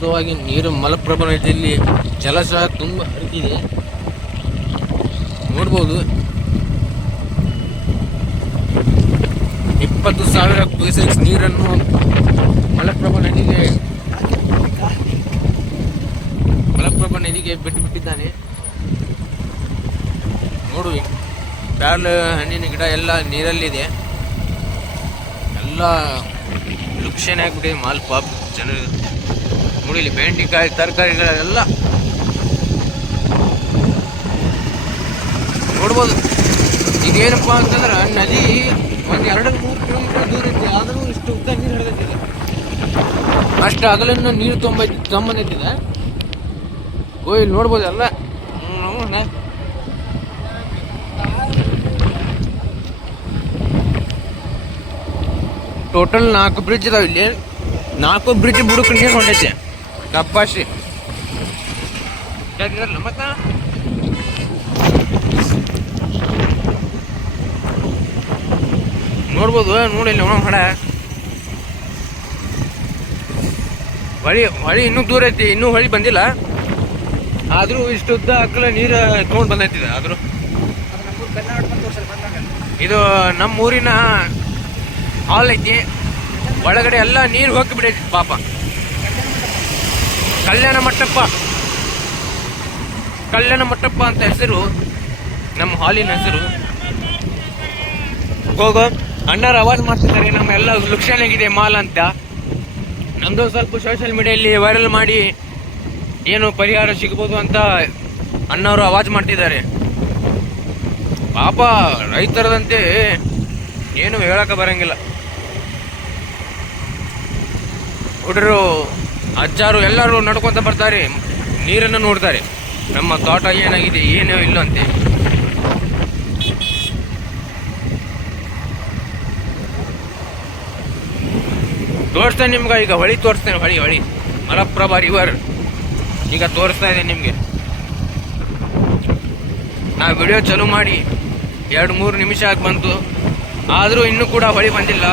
ಅದ್ಭುತವಾಗಿ ನೀರು ಮಲಪ್ರಭಾ ನದಿಯಲ್ಲಿ ಜಲಶಯ ತುಂಬ ಹರಿದಿದೆ ನೋಡ್ಬೋದು. 20,000 ಕ್ಯೂಸೆಕ್ಸ್ ನೀರನ್ನು ಮಲಪ್ರಭಾ ನದಿಗೆ ಬಿಟ್ಟಿದ್ದಾನೆ. ನೋಡು, ಪ್ಯಾರ್ಲೆ ಹಣ್ಣಿನ ಗಿಡ ಎಲ್ಲ ನೀರಲ್ಲಿದೆ. ಎಲ್ಲ ಲುಕ್ಷಣೆ ಆಗ್ಬಿಟ್ಟಿದೆ ಮಾಲ್ ಪಾಪ್ ಜನರು. ನೋಡಿ ಇಲ್ಲಿ ಬೆಂಡೆಕಾಯಿ ತರಕಾರಿಗಳೆಲ್ಲ ನೋಡ್ಬೋದು. ಇದೇನಪ್ಪ ಅಂತಂದ್ರೆ ನದಿ ಒಂದು 2-3 ಕಿಲೋಮೀಟರ್ ದೂರ ಇದೆ, ಆದರೂ ಇಷ್ಟು ಉದ್ದ ನೀರು ಹರಿದಿದೆ. ಅಷ್ಟು ಅಗಲನ್ನು ನೀರು ತೊಂಬಂದಿದೆ. ಇಲ್ಲಿ ನೋಡ್ಬೋದು ಎಲ್ಲ. ಟೋಟಲ್ 4 ಬ್ರಿಡ್ಜ್ ಇದಾವೆ ಇಲ್ಲಿ. 4 ಬ್ರಿಡ್ಜ್ ಬುಡಕ್ಕೆ ನೀರು ಹೊಂಟೈತೆ ಕಪ್ಪಾಶಿ ಮತ್ತ. ನೋಡ್ಬೋದು. ನೋಡಿ ಇಲ್ಲಿ ಹೊಡ ಹೊಳಿ ಇನ್ನೂ ದೂರ ಐತಿ, ಇನ್ನೂ ಹೊಳಿ ಬಂದಿಲ್ಲ. ಆದರೂ ಇಷ್ಟು ಉದ್ದ ಅಕ್ಕಲ ನೀರು ತೊಗೊಂಡು ಬಂದೈತಿದೆ. ಆದರೂ ಇದು ನಮ್ಮ ಊರಿನ ಹಾಲ್ ಐತಿ, ಒಳಗಡೆ ಎಲ್ಲ ನೀರು ಹೋಗಿ ಬಿಡೈತಿ ಪಾಪ. ಕಲ್ಯಾಣ ಮಂಟಪ ಅಂತ ಹೆಸರು ನಮ್ಮ ಹಾಲಿನ ಹೆಸರು. ಹೋಗೋ ಅಣ್ಣಾರು ಅವಾಜ್ ಮಾಡ್ತಿದ್ದಾರೆ, ನಮ್ಮ ಎಲ್ಲ ಲುಕ್ಷಣೆಗಿದೆ ಮಾಲ್ ಅಂತ. ನಮ್ಮದು ಸ್ವಲ್ಪ ಸೋಷಿಯಲ್ ಮೀಡಿಯಲ್ಲಿ ವೈರಲ್ ಮಾಡಿ ಏನು ಪರಿಹಾರ ಸಿಗ್ಬೋದು ಅಂತ ಅಣ್ಣವರು ಅವಾಜ್ ಮಾಡ್ತಿದ್ದಾರೆ. ಪಾಪ ರೈತರದಂತೆ ಏನು ಹೇಳಕ್ಕೆ ಬರಂಗಿಲ್ಲ. ಹುಡುಗರು ಅಜ್ಜಾರು ಎಲ್ಲರೂ ನಡ್ಕೊತ ಬರ್ತಾರೆ, ನೀರನ್ನು ನೋಡ್ತಾರೆ, ನಮ್ಮ ತೋಟ ಏನಾಗಿದೆ ಏನೋ ಇಲ್ಲ ಅಂತೆ. ತೋರಿಸ್ತೇನೆ ನಿಮ್ಗೆ ಈಗ ಹೊಳಿ ತೋರಿಸ್ತೇನೆ. ಹೊಳಿ ಮಲಪ್ರಭಾ ರಿವರ್ ಈಗ ತೋರಿಸ್ತಾ ಇದೆ ನಿಮಗೆ. ನಾ ವಿಡಿಯೋ ಚಾಲೂ ಮಾಡಿ 2-3 ನಿಮಿಷ ಆಗಿ ಬಂತು, ಆದರೂ ಇನ್ನೂ ಕೂಡ ಹೊಳಿ ಬಂದಿಲ್ಲ.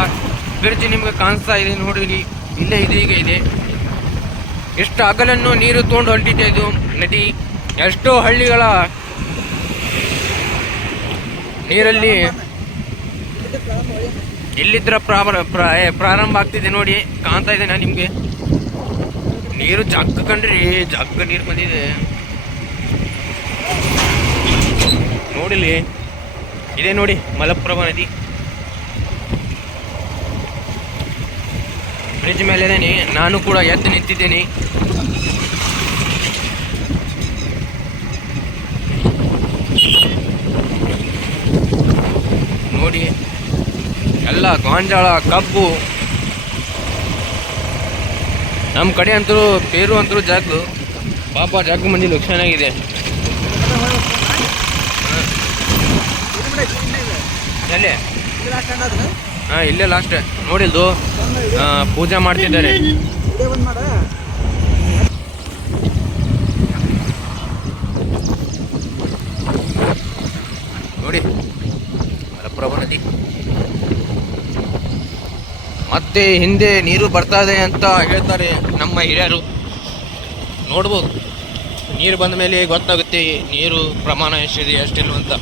ಬ್ರಿಡ್ಜ್ ನಿಮ್ಗೆ ಕಾಣಿಸ್ತಾ ಇದೆ ನೋಡಿ, ಇಲ್ಲೇ ಇದೆ, ಈಗ ಇದೆ. ಎಷ್ಟು ಅಗಲನ್ನು ನೀರು ತೊಗೊಂಡು ಹೊಂಟಿದೆ ಇದು ನದಿ. ಎಷ್ಟೋ ಹಳ್ಳಿಗಳ ನೀರಲ್ಲಿ ಇಲ್ಲಿದ್ರ ಪ್ರಾರಂಭ ಆಗ್ತಿದೆ ನೋಡಿ, ಕಾಣ್ತಾ ಇದೆ ನಾನು ನಿಮಗೆ. ನೀರು ಜಗ್ಗ ಕಂಡ್ರಿ, ಜಗ್ಗ ನೀರು ಬಂದಿದೆ ನೋಡಿಲಿ. ಇದೆ ನೋಡಿ ಮಲಪ್ರಭಾ ನದಿ. ಬ್ರಿಡ್ಜ್ ಮೇಲೆ ಇದ್ದೇನೆ ನಾನು ಕೂಡ, ಎದ್ದು ನಿಂತಿದ್ದೇನೆ. ನೋಡಿ ಎಲ್ಲ ಗಾಂಜಾಳ, ಕಬ್ಬು. ನಮ್ಮ ಕಡೆ ಅಂತೂ ಪೇರು ಅಂತೂ ಜಾಗ್ಲು ಪಾಪ, ಜಾಗ ಮಂದಿ ಲಕ್ಷಣ ಆಗಿದೆ. ಎಲ್ಲಿ? ಹಾಂ, ಇಲ್ಲೇ ಲಾಸ್ಟ್ ನೋಡಿಲ್ದು. ಪೂಜೆ ಮಾಡ್ತಿದ್ದಾರೆ ನೋಡಿ ಮಲಪ್ರಭಾ ನದಿ. ಮತ್ತೆ ಹಿಂದೆ ನೀರು ಬರ್ತಾ ಇದೆ ಅಂತ ಹೇಳ್ತಾರೆ ನಮ್ಮ ಹಿರಿಯರು. ನೋಡ್ಬೋದು, ನೀರು ಬಂದ ಮೇಲೆ ಗೊತ್ತಾಗುತ್ತೆ ನೀರು ಪ್ರಮಾಣ ಎಷ್ಟಿದೆ ಎಷ್ಟಿಲ್ಲ ಅಂತ.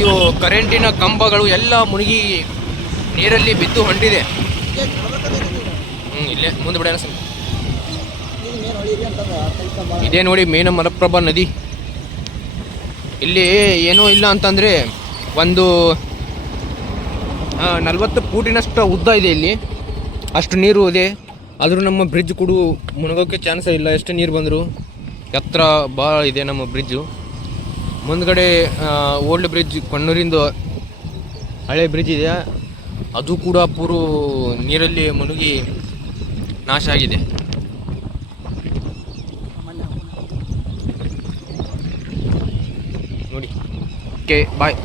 ಇವು ಕರೆಂಟಿನ ಕಂಬಗಳು ಎಲ್ಲ ಮುಳುಗಿ ನೀರಲ್ಲಿ ಬಿದ್ದು ಹೊಂಟಿದೆ. ಇಲ್ಲೇ ಮುಂದೆ ಬಿಡ ಇದೇ ನೋಡಿ ಮೇನ ಮಲಪ್ರಭಾ ನದಿ. ಇಲ್ಲಿ ಏನೂ ಇಲ್ಲ ಅಂತಂದರೆ ಒಂದು 40 ಫೂಟಿನಷ್ಟು ಉದ್ದ ಇದೆ ಇಲ್ಲಿ, ಅಷ್ಟು ನೀರು ಇದೆ. ಆದರೂ ನಮ್ಮ ಬ್ರಿಡ್ಜ್ ಕೂಡ ಮುಳುಗೋಕ್ಕೆ ಚಾನ್ಸೇ ಇಲ್ಲ, ಎಷ್ಟು ನೀರು ಬಂದರು. ಎತ್ತರ ಭಾಳ ಇದೆ ನಮ್ಮ ಬ್ರಿಡ್ಜು. ಮುಂದ್ಗಡೆ ಓಲ್ಡ್ ಬ್ರಿಡ್ಜ್, ಕೊಣ್ಣೂರಿಂದು ಹಳೆ ಬ್ರಿಡ್ಜ್ ಇದೆ, ಅದು ಕೂಡ ಪೂರು ನೀರಲ್ಲಿ ಮುಳುಗಿ ನಾಶ ಆಗಿದೆ. ನೋಡಿ. ಓಕೆ, ಬಾಯ್.